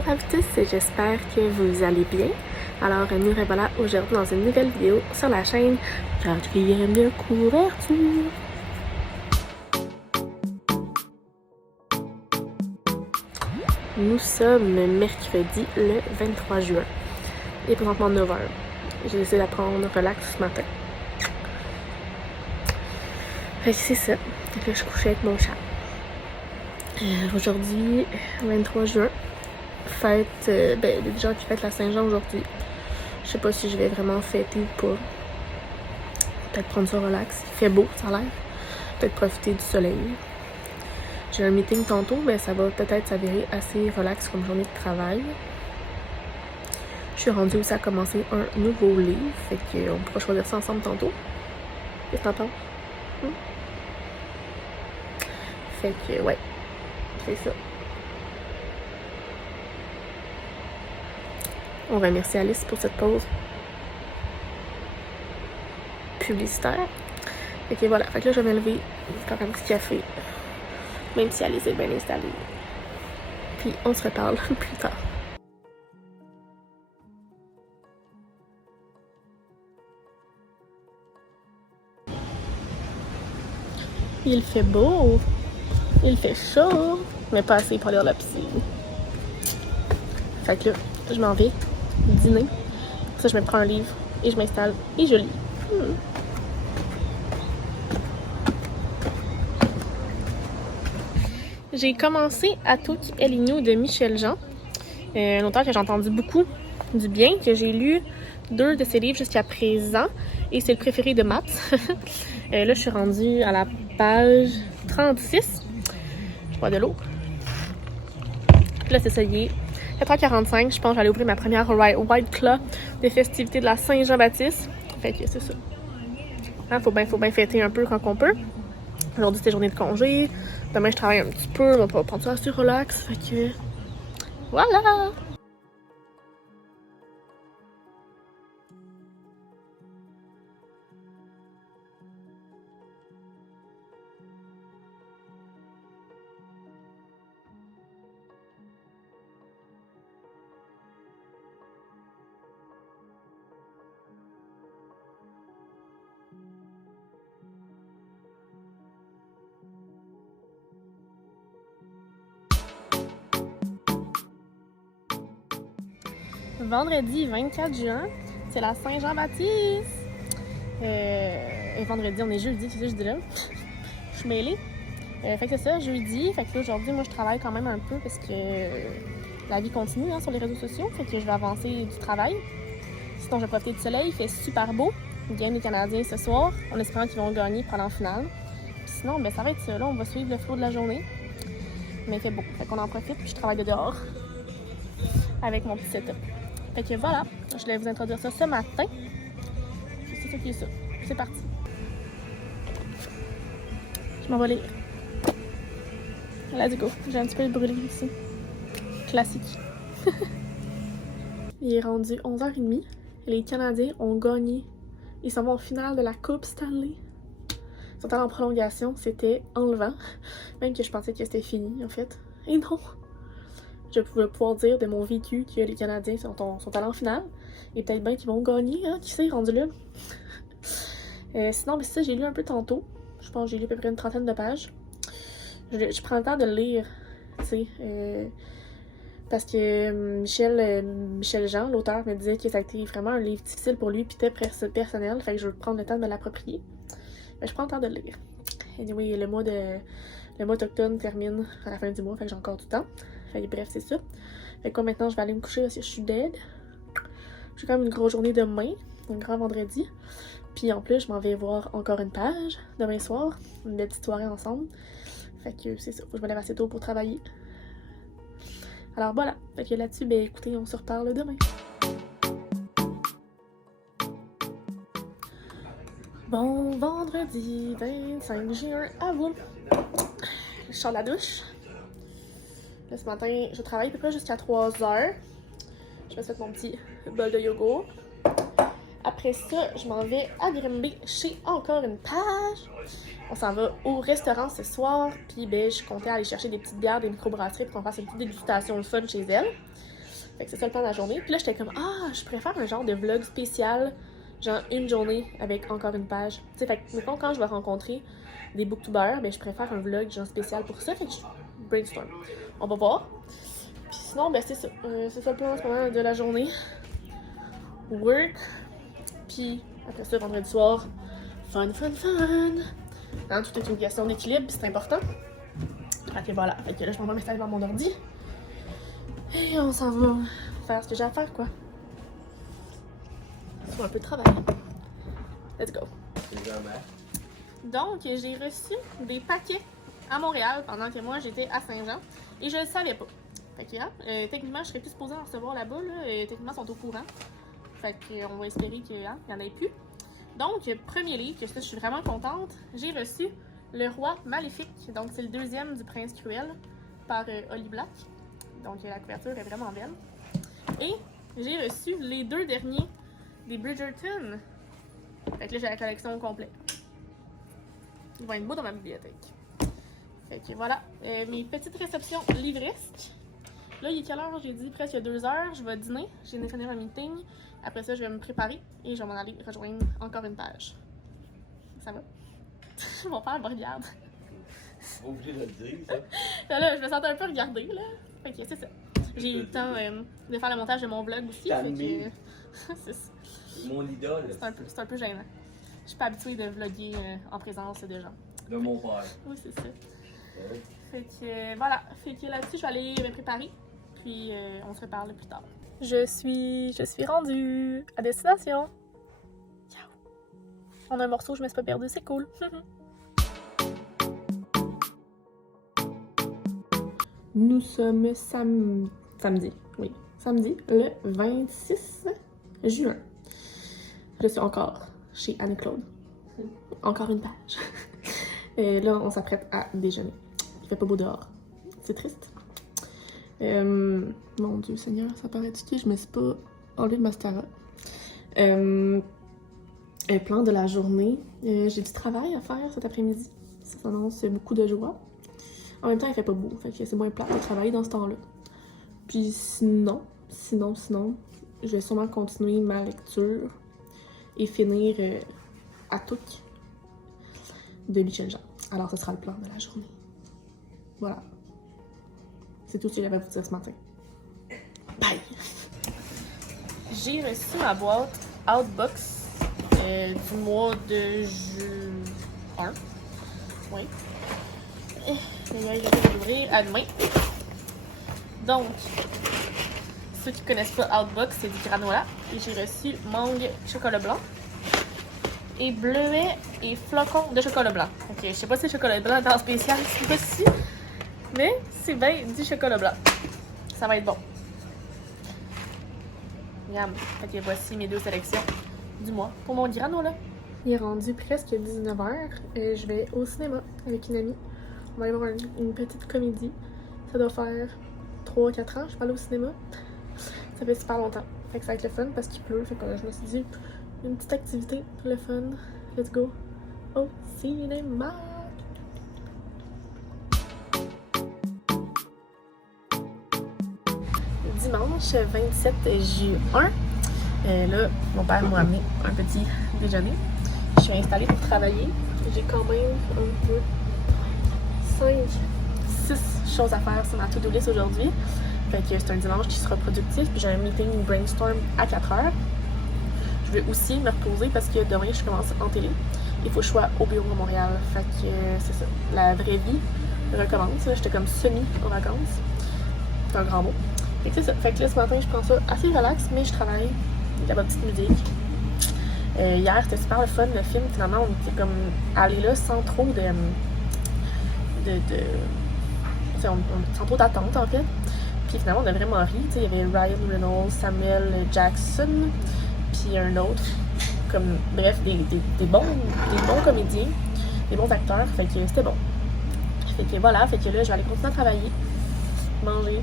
Bonjour à tous, j'espère que vous allez bien. Alors nous revoilà aujourd'hui dans une nouvelle vidéo sur la chaîne 4e de couverture. Nous sommes mercredi le 23 juin et présentement 9h. J'ai décidé d'apprendre relax ce matin. Fait que c'est ça. Fait que là, je couchais avec mon chat. Aujourd'hui, 23 juin, fête, il y a des gens qui fêtent la Saint-Jean aujourd'hui. Je sais pas si je vais vraiment fêter ou pas. Peut-être prendre ça relax. Il fait beau, ça a l'air. Peut-être profiter du soleil. J'ai un meeting tantôt, mais ça va peut-être s'avérer assez relax comme journée de travail. Je suis rendue aussi à commencer un nouveau livre, fait qu'on pourra choisir ça ensemble tantôt. Qu'est-ce que t'en penses? Fait que, ouais, c'est ça. On remercie Alice pour cette pause publicitaire. Fait que voilà, fait que là je vais me lever, faire un petit café, même si Alice est bien installée. Puis on se reparle plus tard. Il fait beau, il fait chaud, mais pas assez pour aller dans la piscine. Fait que là, je m'en vais dîner. Pour ça, je me prends un livre et je m'installe et je lis. J'ai commencé Atuk Eligno de Michel Jean, un auteur que j'ai entendu beaucoup du bien, que j'ai lu 2 de ses livres jusqu'à présent, et c'est le préféré de Maths. Là, je suis rendue à la page 36. Je bois de l'eau. Là, c'est ça, il est 4h45. Je pense que j'allais ouvrir ma première White Claw des festivités de la Saint-Jean-Baptiste. Fait que c'est ça. Hein, faut bien fêter un peu quand on peut. Aujourd'hui, c'est journée de congé. Demain, je travaille un petit peu. On va prendre ça assez relax. Fait que voilà! Vendredi 24 juin, c'est la Saint-Jean-Baptiste. Et vendredi, on est jeudi, c'est ça que je dis là. Je suis mêlée. Fait que c'est ça, jeudi. Fait que là, aujourd'hui, moi, je travaille quand même un peu parce que la vie continue sur les réseaux sociaux. Fait que je vais avancer du travail. Sinon, je vais profiter du soleil. Il fait super beau. Game des Canadiens ce soir, en espérant qu'ils vont gagner pour aller en finale. Puis sinon, ça va être ça. Là, on va suivre le flow de la journée. Mais il fait beau. Fait qu'on en profite. Puis je travaille de dehors avec mon petit setup. Fait que voilà, je voulais vous introduire ça ce matin. C'est ça qui est ça. C'est parti. Je m'en vais lire. Let's go. J'ai un petit peu brûlé ici. Classique. Il est rendu 11h30. Les Canadiens ont gagné. Ils s'en vont en finale de la Coupe Stanley. Ils sont allés en prolongation. C'était enlevant. Même que je pensais que c'était fini, en fait. Et non! Je vais pouvoir dire de mon vécu que les Canadiens sont allés en finale. Et peut-être bien qu'ils vont gagner, hein, qui sait, rendu là. Sinon, c'est ça, j'ai lu un peu tantôt. Je pense que j'ai lu à peu près une trentaine de pages. Je prends le temps de le lire, tu sais. Parce que Michel Jean, l'auteur, me disait que ça a été vraiment un livre difficile pour lui, puis très personnel. Fait que je veux prendre le temps de me l'approprier. Mais je prends le temps de le lire. Anyway, le mois d'octobre termine à la fin du mois, fait que j'ai encore du temps. Fait que bref, c'est ça. Fait que maintenant, je vais aller me coucher parce que je suis dead. J'ai quand même une grosse journée demain, un grand vendredi. Puis en plus, je m'en vais voir encore une page demain soir. Une belle petite soirée ensemble. Fait que c'est ça, faut que je me lève assez tôt pour travailler. Alors voilà, fait que là-dessus, écoutez, on se reparle demain. Bon vendredi 25 juin à vous. Je sors de la douche. Là, ce matin, je travaille à peu près jusqu'à 3h. Je me fais mon petit bol de yogourt. Après ça, je m'en vais à Grimby chez encore une page. On s'en va au restaurant ce soir. Puis je comptais aller chercher des petites bières, des microbrasseries pour qu'on fasse une petite dégustation de fun chez elle. Fait que c'est ça le plan de la journée. Puis là, j'étais comme, je préfère un genre de vlog spécial, genre une journée avec encore une page. Tu sais, fait que mettons, quand je vais rencontrer des booktubers, ben je préfère un vlog genre spécial pour ça. Fait que je brainstorm. On va voir. Puis sinon, ben c'est ça. C'est ça le plan en ce moment de la journée. Work. Puis après ça, vendredi soir, fun. Hein, tout est une question d'équilibre, c'est important. Fait que voilà. Fait que là, je m'en vais m'installer dans mon ordi. Et on s'en va faire ce que j'ai à faire, quoi. Sur un peu de travail. Let's go. Donc, j'ai reçu des paquets à Montréal pendant que moi, j'étais à Saint-Jean. Et je le savais pas. Fait que là, techniquement, je serais plus supposée en recevoir là-bas. Là, techniquement, ils sont au courant. Fait qu'on va espérer qu'il y en ait plus. Donc, premier livre, que je suis vraiment contente, j'ai reçu Le Roi Maléfique. Donc, c'est le deuxième du Prince Cruel par Holly Black. Donc, la couverture est vraiment belle. Et j'ai reçu les 2 derniers des Bridgerton. Fait que là, j'ai la collection au complet. Ils vont être beaux dans ma bibliothèque. Fait que voilà, mes petites réceptions livresques. Là, il est quelle heure? J'ai dit presque 2 heures. Je vais dîner. J'ai finir un meeting. Après ça, je vais me préparer et je vais m'en aller rejoindre encore une page. Ça va? Mon père me regarde. Obligé de le dire, ça. Là, je me sentais un peu regardée, là. Fait que c'est ça. J'ai eu le temps de faire le montage de mon vlog aussi. Fait que... c'est ça. Mon idole. C'est un peu gênant. Je suis pas habituée de vlogger en présence de gens. De mon père. Oui, c'est ça. Fait que voilà. Fait que là-dessus, je vais aller me préparer. Puis on se reparle plus tard. Je suis rendue à destination. Ciao. On a un morceau, je me suis pas perdue, c'est cool. Nous sommes samedi, oui, samedi, le 26 juin. Je suis encore chez Anne-Claude. Encore une page. Et là, on s'apprête à déjeuner. Il fait pas beau dehors. C'est triste. Mon Dieu Seigneur, ça paraît-tu que je me suis pas enlevé de mascara. Plan de la journée. J'ai du travail à faire cet après-midi. Ça s'annonce beaucoup de joie. En même temps, il fait pas beau, fait que c'est moins plat de travailler dans ce temps-là. Puis sinon, je vais sûrement continuer ma lecture et finir à tout de Michel Jean. Alors, ce sera le plan de la journée. Voilà. C'est tout ce que j'avais à vous dire ce matin. Bye! J'ai reçu ma boîte Outbox du mois de juin. Oui. Je vais l'ouvrir à demain. Donc, ceux qui connaissent pas Outbox, c'est du granola. Et j'ai reçu mangue chocolat blanc et bleuet et flocons de chocolat blanc. Ok, je sais pas si c'est chocolat blanc dans spécial ce mois-ci, mais c'est bien du chocolat blanc. Ça va être bon. Miam. Fait que voici mes 2 sélections du mois pour mon granola. Il est rendu presque 19h. Je vais au cinéma avec une amie. On va aller voir une petite comédie. Ça doit faire 3-4 ans je vais aller au cinéma. Ça fait super longtemps. Fait que ça va être le fun parce qu'il pleut. Fait que je me suis dit, une petite activité pour le fun. Let's go au cinéma! Dimanche 27 juin. Là, mon père m'a amené un petit déjeuner. Je suis installée pour travailler. J'ai quand même un peu 5-6 choses à faire sur ma to-do list aujourd'hui. Fait que c'est un dimanche qui sera productif. Puis j'ai un meeting brainstorm à 4h. Je vais aussi me reposer parce que demain je commence en télé. Il faut que je sois au bureau à Montréal. Fait que c'est ça. La vraie vie recommence. J'étais comme semi en vacances. C'est un grand mot. Fait que c'est ça. Fait que là ce matin je prends ça assez relax, mais je travaille. Il y a ma petite musique. Hier c'était super le fun le film. Finalement on était comme allé là sans trop sans trop d'attente en fait. Puis finalement on a vraiment ri. Il y avait Ryan Reynolds, Samuel Jackson, puis un autre. Comme bref, des bons comédiens, des bons acteurs. Fait que c'était bon. Fait que voilà, fait que là je vais aller continuer à travailler, manger.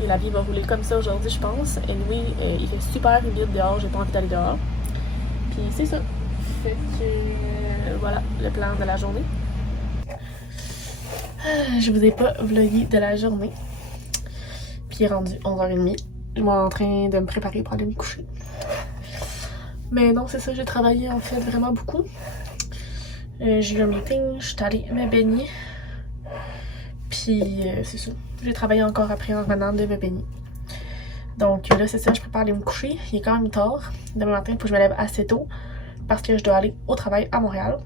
Et la vie va rouler comme ça aujourd'hui, je pense. Et oui, il fait super humide dehors, j'ai pas envie d'aller dehors. Puis c'est ça. Fait que voilà le plan de la journée. Je vous ai pas vlogué de la journée. Puis il est rendu 11h30. je suis en train de me préparer pour aller me coucher. Mais non, c'est ça, j'ai travaillé en fait vraiment beaucoup. J'ai eu un meeting, je suis allée me baigner. Puis c'est ça, j'ai travaillé encore après en revenant de me baigner. Donc là, c'est ça, je prépare à aller me coucher. Il est quand même tard. Demain matin, il faut que je me lève assez tôt parce que je dois aller au travail à Montréal.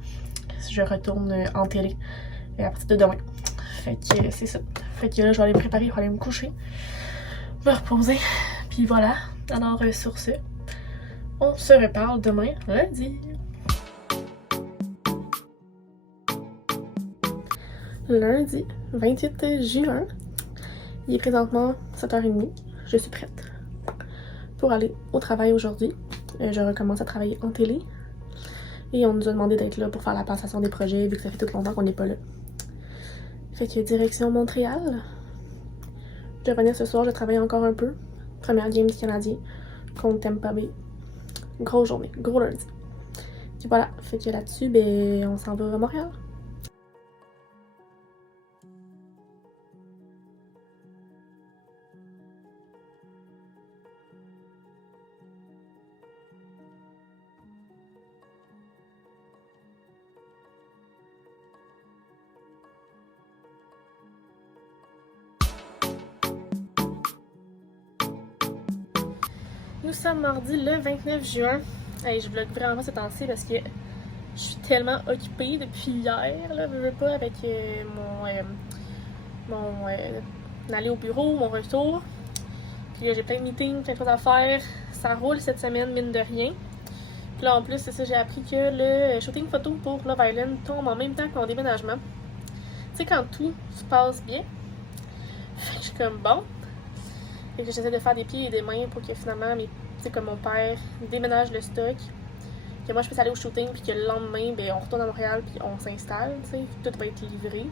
Je retourne en télé à partir de demain. Fait que c'est ça. Fait que là, je vais aller me préparer pour aller me coucher, me reposer. Puis voilà. Alors sur ce, on se reparle demain lundi. Lundi 28 juin. Il est présentement 7h30. Je suis prête pour aller au travail aujourd'hui. Je recommence à travailler en télé. Et on nous a demandé d'être là pour faire la passation des projets vu que ça fait tout longtemps qu'on n'est pas là. Fait que direction Montréal. Je vais venir ce soir, je travaille encore un peu. Première game du Canadien contre Tampa Bay. Grosse journée, gros lundi. Et voilà, fait que là-dessus, ben on s'en va à Montréal. Nous sommes mardi le 29 juin. Hey, je vlog vraiment ce temps-ci parce que je suis tellement occupée depuis hier, là, je veux pas, avec mon aller au bureau, mon retour. Puis j'ai plein de meetings, plein de choses à faire. Ça roule cette semaine, mine de rien. Puis là, en plus, c'est ça, j'ai appris que le shooting photo pour Love Island tombe en même temps que mon déménagement. Tu sais, quand tout se passe bien, je suis comme bon. Fait que j'essaie de faire des pieds et des mains pour que finalement, tu sais, comme mon père déménage le stock, que moi je puisse aller au shooting, puis que le lendemain, ben, on retourne à Montréal, puis on s'installe, tu sais, tout va être livré.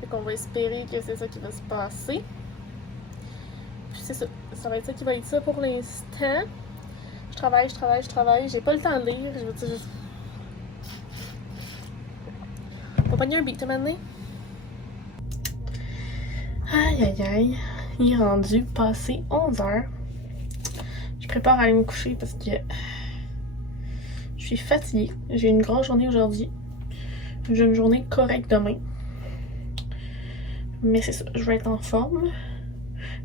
Fait qu'on va espérer que c'est ça qui va se passer. Puis c'est ça, ça va être ça qui va être ça pour l'instant. Je travaille, j'ai pas le temps de lire, je veux dire... On va pogner un beat, maintenant. Aïe aïe aïe. Il est rendu passé 11h. Je prépare à aller me coucher parce que je suis fatiguée. J'ai une grosse journée aujourd'hui. J'ai une journée correcte demain. Mais c'est ça, je vais être en forme.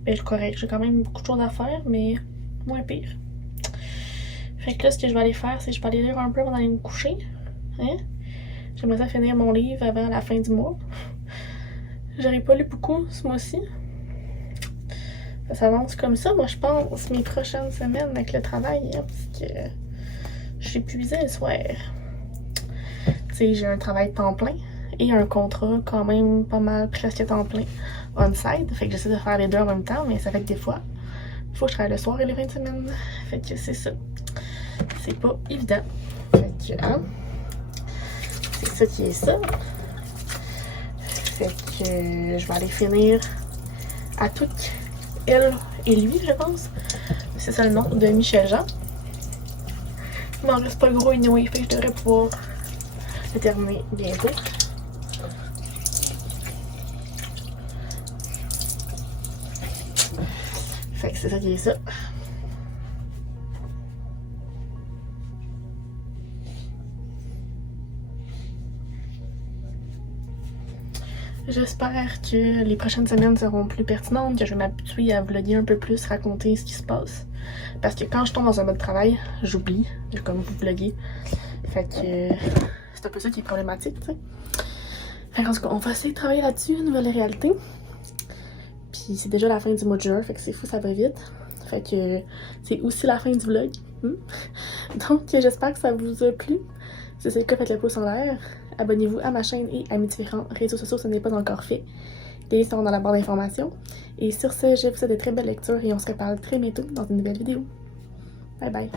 Ben, correct, j'ai quand même beaucoup de choses à faire, mais moins pire. Fait que là, ce que je vais aller faire, c'est que je vais aller lire un peu avant d'aller me coucher. Hein? J'aimerais ça finir mon livre avant la fin du mois. J'aurais pas lu beaucoup ce mois-ci. Ça s'avance comme ça, moi je pense, mes prochaines semaines avec le travail, hein, parce que je suis épuisée le soir. Tu sais, j'ai un travail temps plein et un contrat quand même pas mal, presque temps plein on-site. Fait que j'essaie de faire les deux en même temps, mais ça fait que des fois, il faut que je travaille le soir et les fins de semaine. Fait que c'est ça. C'est pas évident. Fait que, hein, c'est ça qui est ça. Fait que je vais aller finir à tout. Elle et lui, je pense. C'est ça le nom de Michel Jean. Il m'en reste pas gros anyway, fait que je devrais pouvoir le terminer bientôt. Fait que c'est ça qui est ça. J'espère que les prochaines semaines seront plus pertinentes, que je vais m'habituer à vlogger un peu plus, raconter ce qui se passe. Parce que quand je tombe dans un mode travail, j'oublie de comme vous vlogger. Fait que c'est un peu ça qui est problématique, tu sais. Fait qu'en tout cas, on va essayer de travailler là-dessus, une nouvelle réalité. Puis c'est déjà la fin du mois de juin, fait que c'est fou, ça va vite. Fait que c'est aussi la fin du vlog. Donc j'espère que ça vous a plu. Si c'est le cas, faites le pouce en l'air. Abonnez-vous à ma chaîne et à mes différents réseaux sociaux si ce n'est pas encore fait. Les liens sont dans la barre d'informations. Et sur ce, je vous souhaite de très belles lectures et on se reparle très bientôt dans une nouvelle vidéo. Bye bye!